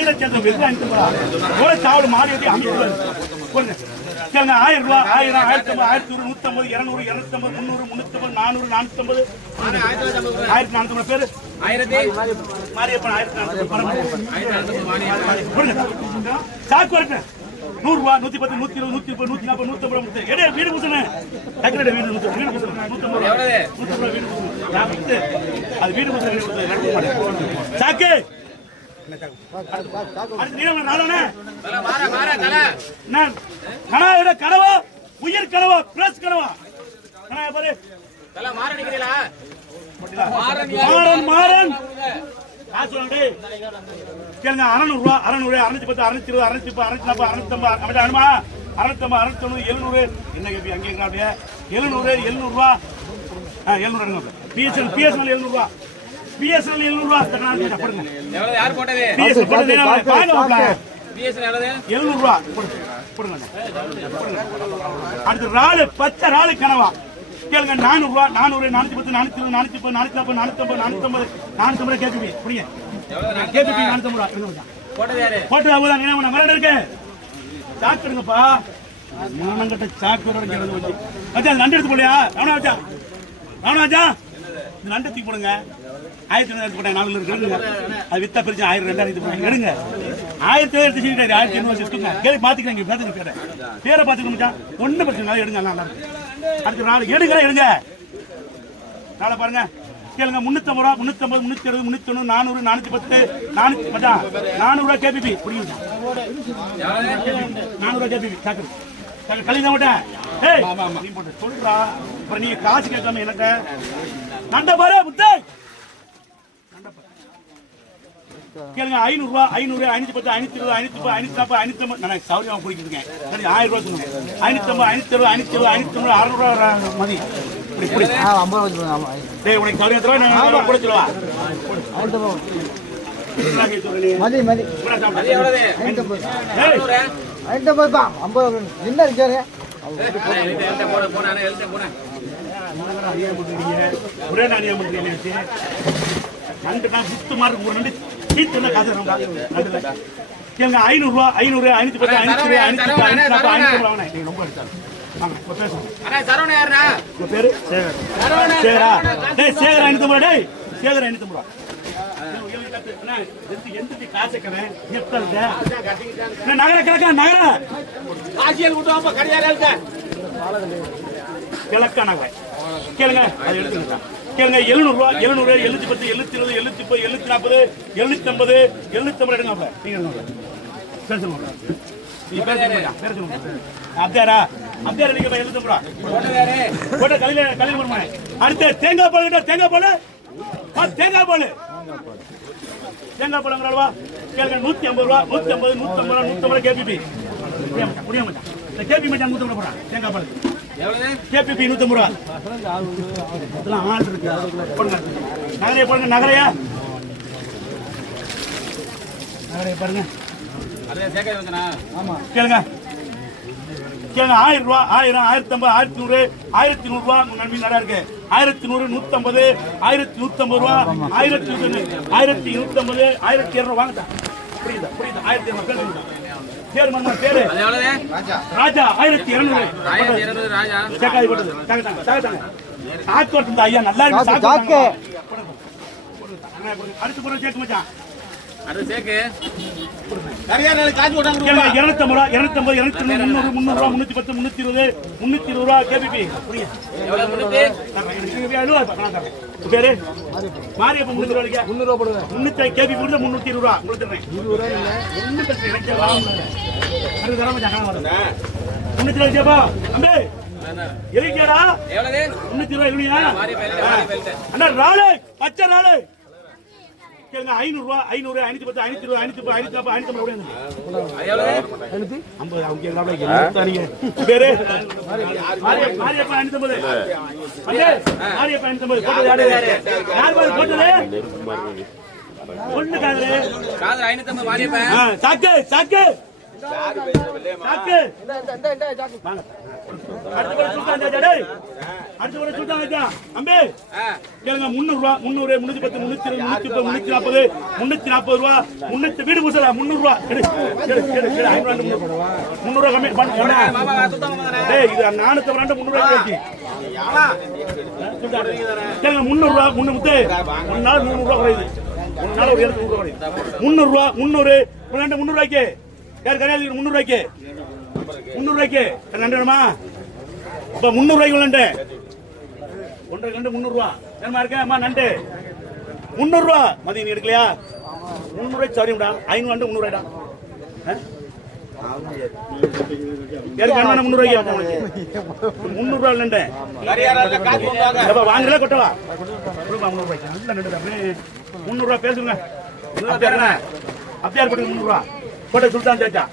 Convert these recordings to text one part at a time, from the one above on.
1000 சாவல் மாறி 50 ரூபாய் போடுங்க. 1000 ரூபாய் 1000 1050 1150 200 250 300 350 400 450 1450 பேரு மாரியப்பன் 1450 சாக்கு வரட்டேன். 100 ரூபாய் 110 120 130 140 150 எடே வீடு பூசணும். டக்கரே வீடு பூசணும். வீடு பூசணும் 150 எவ்வளவு 100 ரூபாய் வீடு பூசணும். நான் விட்டு அது வீடு பூசணும் சாக்கு அடுத்து நீங்க நாளானே மாற நான் கனவா கனவா உயிர் கனவா பிளஸ் கனவா கனவா பாரு தல மாற நிக்கிறீங்களா மாறன் காசு வாங்கடே கேளுங்க 600 ரூபாய் 610 620 630 640 650 அனுமா 650 700 என்ன கேப்பி அங்க இருக்கறாப்டியே 700 ரூபாய் 700 எடுங்க பிஎஸ்எல் 700 ரூபாய் பிஎஸ்எல் 700 ரூபாய் தரணும் போடுங்க எவ்வளவு யார் போட்டது பிஎஸ்எல் போட்டது பாருங்க பிஎஸ்எல் எவ்வளவு 700 ரூபாய் போடுங்க அடுத்து ரால் பச்சை ரால் கனவா கேளுங்க 400 ரூபாய் 400 410 420 440 450 கேக்குபி புரியுங்க எவ்வளவு கேக்குபி 450 ரூபாய் போட்டது யாரு போட்டது அவதான் என்ன மரட இருக்கு சாக்கு எடுங்கப்பா மானங்கட்ட சாக்கு வர கேளுங்க வந்து மச்சான் நண்டு எடுத்து போலையா ராவணாஜா இந்த நண்டு தூக்கி போடுங்க 1000 எடுத்து போட்டேன் 4 இருக்கு அது வித்தா பிரிச்சு 1000 2000 எடுத்து போடுங்க எடுங்க 1000 எடுத்து சீட்டாரு 1800 எடுத்துங்க கேளு பாத்துக்கங்க பேத்துக்கு கேட்டேன் பேரை பாத்துக்க மச்சான் ஒண்ணு பிரச்சனை எடுங்க நல்லா அடுத்து நாலு எடுங்க நாளை பாருங்க கேளுங்க 350 ரூபாய் 350 360 390 410 400 ரூபாய் கேபிபி புரியுது 400 ரூபாய் கேபிபி சாக்கு கழித மாட்டேன் ஏய் நீ போட்டு சொல்றா அப்புறம் நீங்க காசு கேட்காம எனக்கு நண்ட பாரு முத்தை கேளுங்க 500 ரூபாய் 500 510 520 530 540 550 நான் சௌரியா குடிக்கிட்டு இருக்கேன் 1000 ரூபாய் சொல்லுங்க 550 560 570 600 ரூபாய் மதி இப்படி 50 ரூபாய் ஆமா டேய் உனக்கு சௌரியா தர நான் குடிச்சலவா மதி எவ்வளவு 550 பா 50 என்ன இருக்காரு எழுத போனா ஒரே நானியா முந்திரியே நண்டு நான் சுத்து மாதிரி ஒரு நண்டு சீத்து காசு கேளுங்க 500 ரூபாய் 500 510 520 540 ரொம்ப எடுத்தாங்க சரவண யாரா பேரு சேகரா டேய் சேகரா 550 ரூபாய் டேய் சேகரா 550 ரூபாய் எந்த காசுக்கிறேன் நகர கிழக்க நகர காசியல் விட்டு கடையால கிழக்க நகர் கேளுங்க அது எடுத்துங்க கேளுங்க 700 ரூபாய் 700 710 720 730 740 750 எடுங்க நீங்க அப்தாரா நீங்க 750 ரூபாய் போட்ட கலையில வருமா அடுத்து தேங்காய் பால் தேங்காய் பழங்களா கேளுங்க 150 ரூபாய் 150 கேபிபி முடியாம கேபி மச்சான் 150 போறான் தேங்காய் பால் எவ்வளவு கேபிபி 150 ரூபாய் இதெல்லாம் ஆள் இருக்கு போடுங்க நகரையா பாருங்க அதே சேகை வந்தனா ஆமா கேளுங்க 1000 ரூபாய் 1000 1050 1100 1100 ரூபாய் நம்பி நடா இருக்கு 1100 150 1150 ரூபாய் 1150 1250 வாங்கடா புரியுதா 1200 பேர் மன்ன பேரு ராஜா 1200 ராஜா சேகாய் போடுது தாங்க சாக்கு போடுங்க ஐயா நல்லா இருக்கு சாக்கு அடுத்து போற சேக்கு மச்சான் அது சேக்கு சரியான காசு போடாங்க 250 ரூபாய் 250 200 300 ரூபாய் 310 320 ரூபாய் கேபிபி புரியுது எவ்வளவு 300 பேரு மாரியப்ப 300 ரூபாய்க்கு 300 ரூபாய் போடுங்க 300 கேபி போடுங்க 320 ரூபாய் உங்களுக்கு தரேன் 20 ரூபாய் இல்ல ஒண்ணு பிரச்சனை எனக்கு வாங்க அது தரமா ஜாகன வருது 300 ரூபாய் ஜேபா அம்பே எலிக்கடா எவ்வளவு 300 ரூபாய் இல்லையா அண்ணா ராளே பச்சை ராளே கேளுங்க 500 ரூபாய் 500 510 520 540 550 50 அவங்க எல்லாரும் நீங்க பேரு மாரியப்ப 550 மாரியப்ப 550 போட்டு யார் பாரு போட்டது ஒண்ணு காதல 550 மாரியப்ப சாக்கு இந்த வாங்க அடுத்து போய் சுத்தம் டேய் அடுத்த ஒரு சுல்தான் ஐயா அம்பே கேளுங்க 300 ரூபா 300 310 320 340 340 ரூபா 300 வீடு பூசல 300 ரூபா எடு 300 ரூபா கம்மி பண்ணு டேய் இது 400 300 ரூபா கேக்கி கேளுங்க 300 ரூபா 3 முத்து ஒரு நாள் 300 ரூபா குறையுது ஒரு நாள் ஒரு 200 ரூபா குறையுது 300 ரூபா 300 300 ரூபாய்க்கு யார் கரையாது 300 ரூபாய்க்கு 300 ரூபாய்க்கு நண்டுமா அப்ப 300 ரூபாய்க்கு நண்டு ஒன்றரை நண்டு 300 ரூபா ஏமா இருக்க அம்மா நண்டு 300 ரூபா மதியம் நீ எடுக்கலையா 300 ரூபாய்க்கு சரிடா 500 நண்டு 300 ரூபாய்டா யாருக்கு 300 ரூபாய்க்கு 300 ரூபா நண்டு வாங்கல கொட்டவா 300 ரூபாய்க்கு நல்ல நண்டு 300 ரூபா பேசுங்க அப்படியார் போட்டு 300 ரூபா கோட்டை சுல்தான் சேச்சா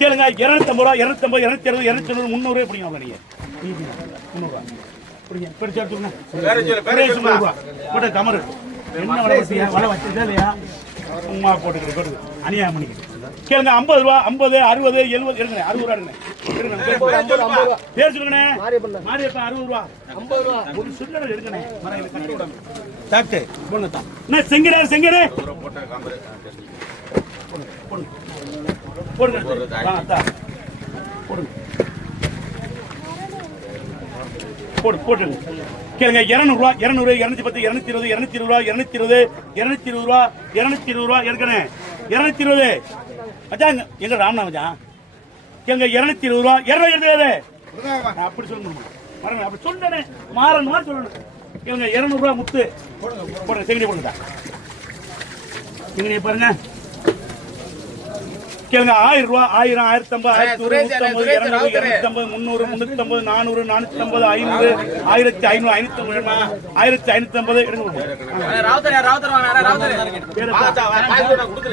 கேளுங்க 250 ரூபா 250 260 270 300 எப்படிங்க நீங்க 300 ரூபா எப்படிங்க பிடிச்சு எடுத்துங்க கோட்டை கமரு என்ன வலை வச்சியா வலை வச்சதே இல்லையா சும்மா போட்டுக்கிட்டு அநியாயம் பண்ணிக்கிட்டு கேளுங்க 50 ரூபா 50 60 70 இருங்க 60 ரூபா இருங்க பேர் சொல்லுங்கண்ணே மாரியப்பன் 60 ரூபா 50 ரூபா ஒரு சில்லறை எடுங்கண்ணே மரங்களை கட்டி விடாம டாக்டர் பொண்ணு தான் நான் செங்கடா செங்கடே போட்டு கேளுங்க 200 ரூபா 200 210 220 220 ரூபா 220 220 ரூபா 220 ரூபா எடுக்கணே 220 மச்சான் எங்க ராமனா மச்சான் கேளுங்க 220 ரூபா 220 அப்படி சொல்லணும் பாருங்க அப்படி சொன்னனே மாறன் மாதிரி சொல்லணும் கேளுங்க 200 ரூபா முத்து போடுங்க செங்கடி போடுங்க செங்கடி பாருங்க கேளுங்க 1000 ரூபா 1000 1050 150 150 250 300 350 450 500 1500 1550 எடுங்க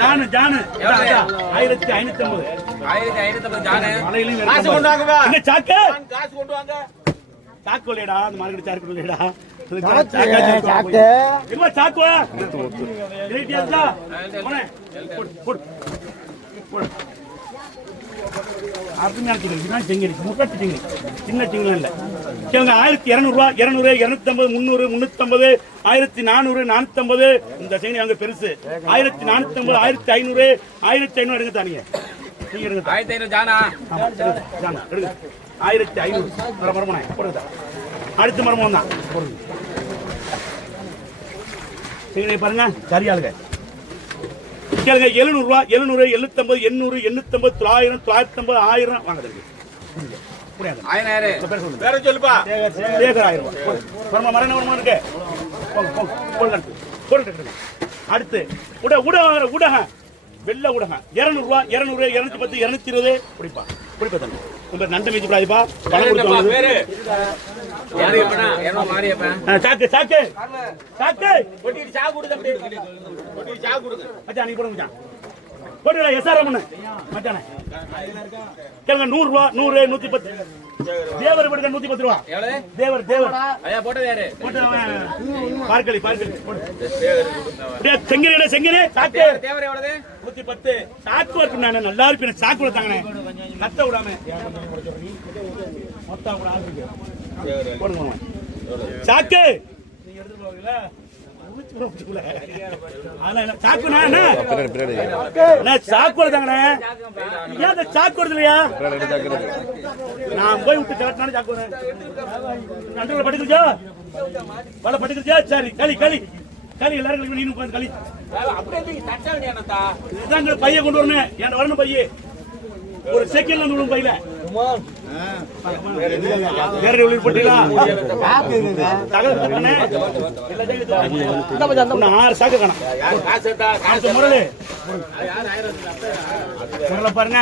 ஜானு ஜானு 1550 சாக்கு சாக்கு இல்லையடா அந்த மார்க்கெட் சாக்கு இல்லையடா சாக்கு அருமையான சிங்கடி செங்கடி முக்கட்டு சிங்கடி சின்ன சிங்கடி இல்லை கேளுங்க 1200 ரூபா 200 250 300 350 1400 450 இந்த செங்கடி அங்க பெருசு 1450 1500 1500 எடுங்க தானீங்க நீங்க எடுங்க 1500 ஜானா ஜானா எடுங்க 1500 மரமணை போடுங்க அடுத்த மரமம் தான் போடுங்க செங்கடி பாருங்க சரியாளுங்க கேளுங்க 700 ரூபா 700 750 800 850 900 950 1000 வாங்க தம்பி புரியாது 1000 வேற சொல்லுப்பா சேகர் 1000 ரூபாய் பரம மரண வரமா இருக்கு போங்க போடுங்க அடுத்து உடக வெள்ள உடக 200 ரூபா 200 210 220 குடிப்பா குடிப்பா தம்பி உங்க நண்டு மீதி கூடாதுப்பா பணம் கொடுத்து பேரு யாரு எப்பனா ஏனோ மாரியப்பன் சாக்கு சாக்கு சாக்கு கொட்டிட்டு சா குடு தம்பி கொட்டிட்டு சா குடுங்க மச்சான் நீ போடுங்க மச்சான் போடுடா எஸ்ஆர் மண்ணு மச்சானே கேளுங்க 100 ரூபா 100 110 தேவர் போடுங்க 110 ரூபா எவ்வளவு தேவர் தேவர் ஐயா போட்டது யாரு போட்டவன் பார்க்கலி பார்க்கலி போடு அப்படியே செங்கரே செங்கரே சாக்கு தேவர் எவ்வளவு 110 சாக்கு வர்க்கு நான் நல்லா இருப்பேன் சாக்கு கொடுத்தாங்கனே கத்த விடாம மொத்தம் கூட ஆகுது போடுங்க சாக்கு நீங்க எடுத்து போவீங்களா நான் போய் விட்டு படிக்கிறா படிக்கிறா சரி களி களி களி எல்லாரும் நீ உட்காந்து களி பைய கொண்டு வரணும் என் வரணும் பைய ஒரு செகண்ட்ல வந்து பையில பாருங்க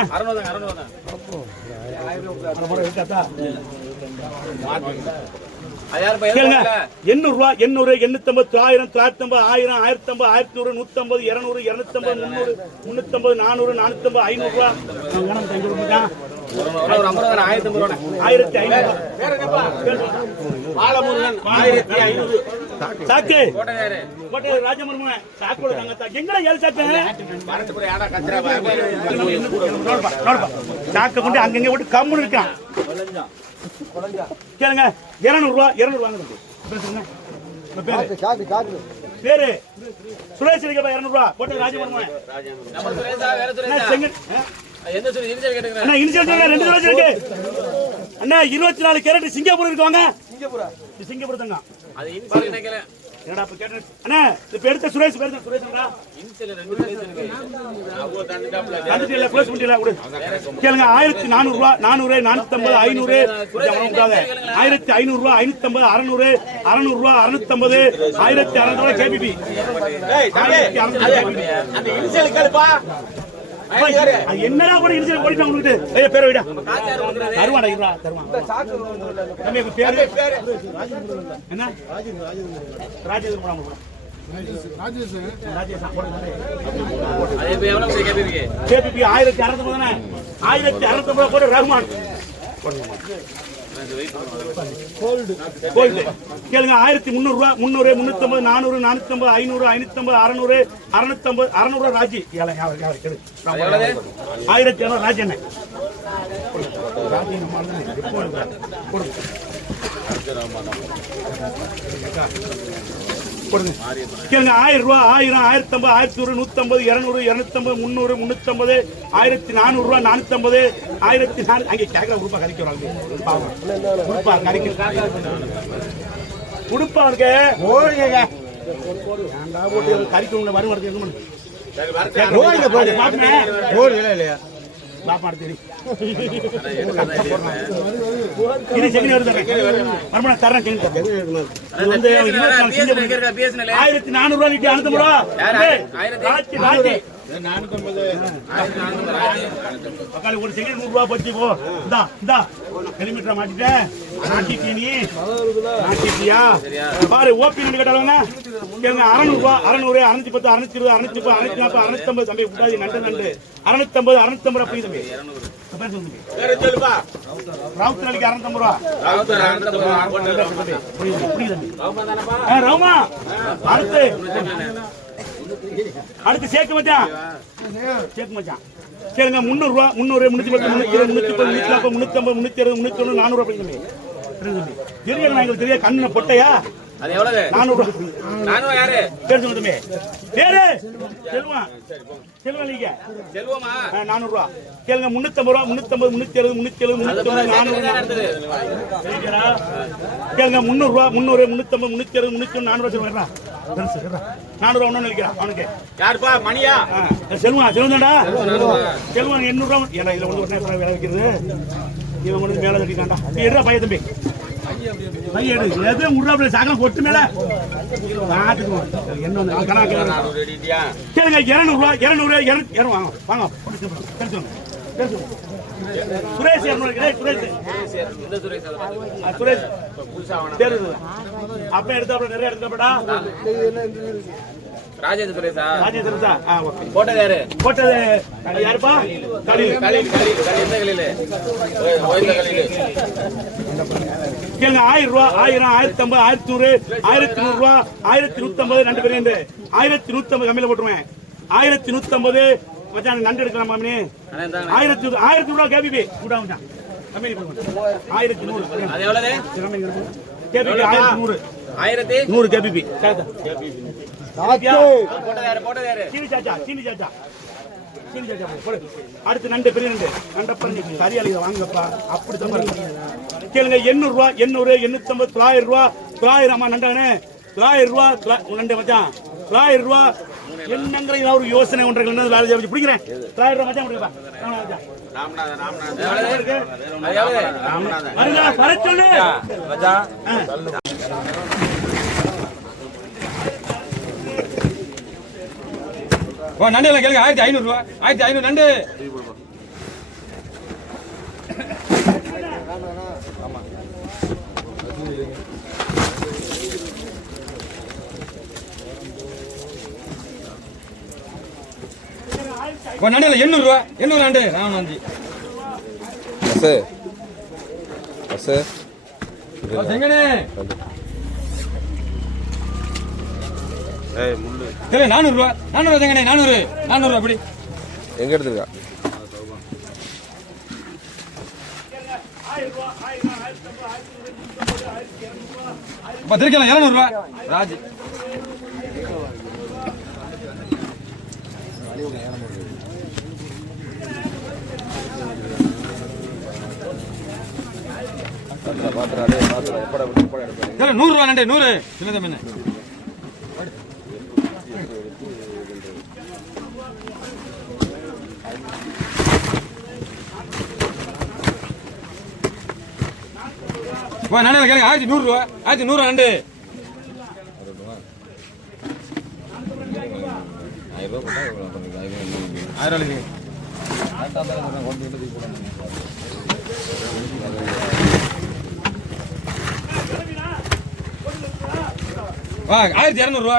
800 ரூபா 800 850 1000 950 1000 1050 1100 150 200 250 300 350 400 450 500 ரூபா ஒரு 1500 ரூபா 1500 பாலமுருகன் 1500 சாக்கு கோட்டை ராஜமர்ம சாக்கோட தங்கத்தா எங்கடா ஏழு சாக்கு சாக்க கொண்டு அங்கங்க விட்டு கம்முன்னு இருக்கான் கேளுங்க 200 ரூபா 200 வாங்க பேரு சுரேஷ் 200 ரூபா கோட்டை ராஜமர்ம அண்ணா 24 கேரட் சிங்கப்பூர் இருக்குவாங்க சிங்கப்பூர் தங்க என்னடா இப்ப கேட்ட அண்ணா இப்ப எடுத்த சுரேஷ் பேர் சுரேஷ்டா இன்சியல் 2 பேர் இருக்கு அவோ தண்டிடாப்ல தண்டில க்ளோஸ் பண்ணிடல விடு கேளுங்க 1400 ரூபாய் 400 450 500 ஜமனம்காத 1500 ரூபாய் 550 600 600 ரூபாய் 650 1600 ரூபாய் கேபிபி ஏய் தம்பி அந்த இன்சியல் கேளுப்பா என்னடா கூட இன்சியல் போடிட்டு உங்களுக்கு ஏய் பேர் வைடா தருவாடா இருடா தருவான் இந்த சாக்கு தம்பி பேர் என்ன ராஜேந்திர போடாம ராஜேஷ் அதே எவ்வளவு கேபிபி கேபிபி 1650 தானே 1650 கூட ரஹ்மான் கோல்ட் கேளுங்க 1300 ரூபாய் 300 350 400 450 500 550 600 650 600 ராஜி கேளு 1200 ராஜி என்ன ராஜி நம்ம கொடுங்க கேளுங்க 1000 ரூபாய் 1000 1050 1150 150 200 250 300 350 1400 ரூபாய் 450 1400 அங்கே கேக்குற ரூபா கறிக்குறாங்க ரூபா கறிக்கு உடுப்பாங்க ஓடுங்க ஏண்டா போட்டு கறிக்கு வரும் வரது என்ன பண்ணு ஓடுங்க போடு பாப்பனே ஓடுல இல்லையா பாப்பா அடுத்து இது செகண்ட் வருது மர்மனா தரேன் செகண்ட் அது வந்து 1400 ரூபாய் நீ அனுப்புறா ராஜி ராஜி 450 பக்கால ஒரு செகண்ட் 100 ரூபாய் பத்தி போ இந்தா கிலோமீட்டர் மாட்டிட்டேன் மாட்டிட்டீ நீ மாட்டிட்டியா பாரு ஓபி நின்னு கேட்டாங்க கேங்க 600 ரூபாய் 600 610 620 640 650 தம்பி விட்டாதி நண்டு 650 650 அப்படி தம்பி வேற சொல்லுப்பா ராவுத்தருக்கு 650 ரூபாய் ராவுத்தர் புரியுது தம்பி ராமா அடுத்து சேக்கு மச்சான் கேளுங்க 300 ரூபாய் 300 310 320 350 400 அப்படி தெரியல எங்களுக்கு தெரிய கண்ணு பொட்டையா அது எவ்வளவு 400 நானும் யாரு பேர் சொல்லுமே பேரு செல்வம் நீங்க செல்வமா 400 ரூபாய் கேளுங்க 350 ரூபாய் 350 370 கேளுங்க 300 ரூபாய் 300 350 370 390 400 சொல்றா 400 ஒண்ணு நினைக்கிறான் அவனுக்கு யாருப்பா மணியா செல்வம் தான்டா செல்வம் 800 ரூபாய் ஏன்னா இதுல வந்து உடனே வேலை வைக்கிறது இவன் கொண்டு மேல தட்டிட்டான்டா எடுறா பைய தம்பி பையன் எது முறாப்ல சாகலம் கொட்டு மேல என்ன கேளுங்க 200 ரூபாய் 200 வாங்க சுரேஷ் சுரேஷ் அப்ப எடுத்தாப்ல நிறைய எடுத்தாப்படா ராஜேந்திர சுரேஷா ராஜேந்திரா போட்டது யாரு போட்டது யாருப்பா கலீல் எந்த கலீல் ஓய்ந்த கலீல் கேளுங்க 1000 ரூபாய் 1000 1050 1100 1100 ரூபாய் 1150 ரெண்டு பேரும் 1150 கம்மியில போட்டுருவேன் 1150 மச்சான் நண்டு எடுக்கலாம் மாமனே 1000 ரூபாய் கேபிபி கூட மச்சான் கம்மி பண்ணுங்க 1100 அது எவ்வளவு கேபிபி 1100 கேபிபி அடுத்து நண்டு பெரிய நண்டு நண்டப்ப சரியாளி வாங்கப்பா அப்படித்தான் கேளுங்க 800 ரூபாய் 800 850 900 ரூபாய் 900 ஆமா நண்டானே 900 ரூபாய் நண்டு மச்சான் 900 ரூபாய் என்னங்கிற ஒரு யோசனை ஒன்றை பிடிக்கிறேன் 900 ரூபாய் மச்சான் கொடுப்பா நண்டு கேளுங்க 1500 ரூபாய் 1500 நண்டு நண்டு 800 ரூபாய் 800 நண்டு ராமநாந்தி செங்கனே சரி 400 ரூபா 400 தாங்கண்ணே 400 அப்படி எங்க எடுத்துருக்கா திருக்கலாம் 200 ரூபா ராஜ் பாத்துறாடே 100 ரூபா நண்டே 100 சின்னத மீன் நண்டே கேளுங்க 1100 ரூபா 1100 நண்டு 1000 ரூபாய் வா 1200 ரூபா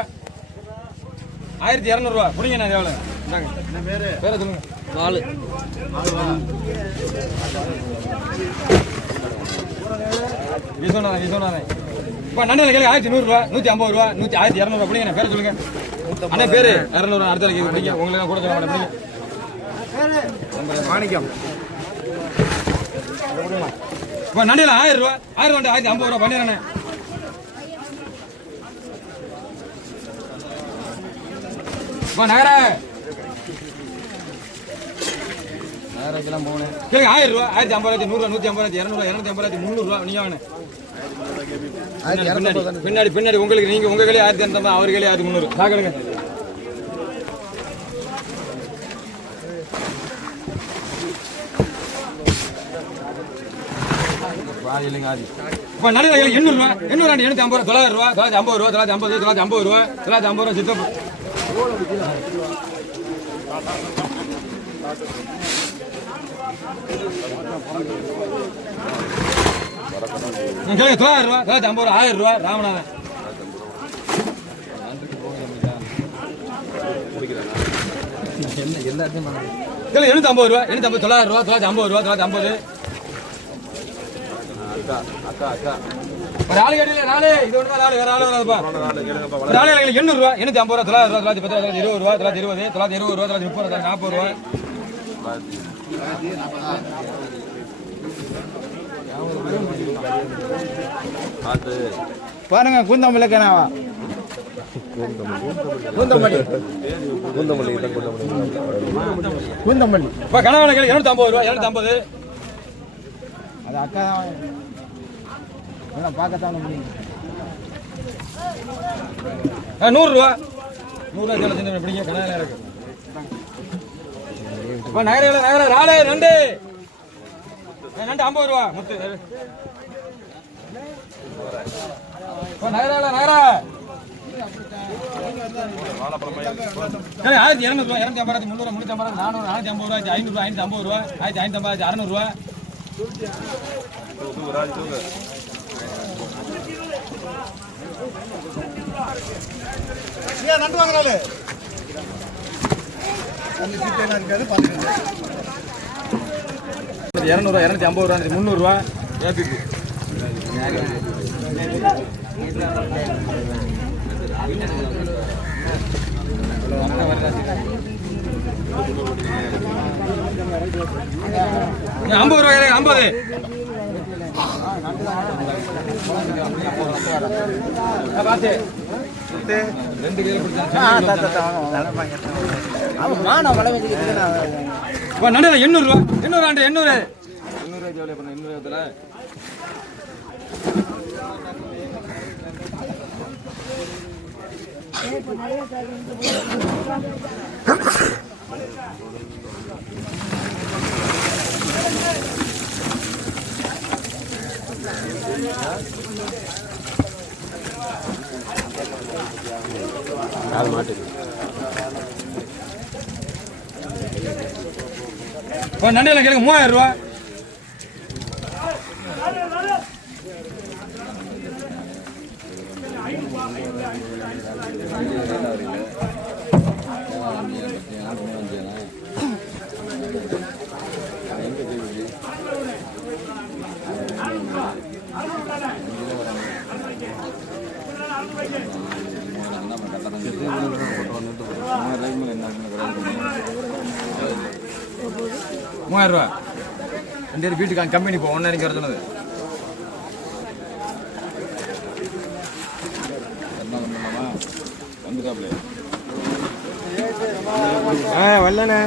1200 ரூபா புடிங்க நான் எவ்வளவு இந்தாங்க என்ன பேரு சொல்லுங்க 4 விசோனாரே இப்போ நண்டல கேளுங்க 1100 ரூபா 150 ரூபா 1200 ரூபா புடிங்க பேர் சொல்லுங்க அண்ணா பேரு 200 அடுத்த கேக்கு புடிங்க உங்களுக்கு கூட சொல்ல மாட்டேன் மாணிக்கம் இப்போ நண்டல 1000 ரூபா 1050 ரூபா பண்ணிடுறேண்ணே இப்போ நகரா நகரக்கெல்லாம் போனேன் கேளுங்க 1000 ரூபா 1050 100 150 200 250 300 ரூபா நீங்க வாங்க பின்னாடி உங்களுக்கு நீங்க உங்க கையில 1250 அவர் கையில 1300 சாக்கடுங்க இப்போ நடுவில் 800 ரூபா 850 ரூபா 950 ரூபா 950 ரூபா 950 ரூபா 950 ரூபா சித்தப்பு 900 ரூபா 950 ரூபா 1000 ரூபா ராமநாதன் இல்லை 850 ரூபா 850 900 ரூபா 950 ரூபா 950 ஒரு ஆளு கேட்டீங்க நாளே இது ஒன்று நாலு வேற ஆளு வராதுப்பா ஒரு ஆளு 800 ரூபா 850 ரூபா 900 ரூபா 910 ரூபா 920 ரூபா 920 ரூபா 930 ரூபா 40 ரூபா பாருங்க கூந்தமல்ல கேனாவா கூந்தமல்லி இப்போ கனவான கேள்வி 250 ரூபா 250 அது அக்கா தான் பார்க்கத்தான் முடியும் 100 ரூபா 100 ரூபா சின்ன சின்ன பிடிங்க கனவான இருக்கு இப்போ நகர ராளே நண்டு 50 ரூபா முத்து இப்போ நகர 1200 ரூபா 250 300 350 400 450 ரூபா 500 ரூபா 550 ரூபா 1550 600 ரூபா நண்டு வாங்குறாரு 200 ரூபா 250 ரூபா 300 ரூபா ஏபிபி ஐம்பது ரூபாய் 50 ரெண்டு கையில் நண்டு 800 ரூபா 800 ஆண்டு 800 800 பண்ண 800 நண்டையில் கேளுங்க 3000 ரூபா 3000 ரூபா. 2 பேர் வீட்டுக்கு கம்பெனி போ 1 வர சொன்னது. வல்லண்ணே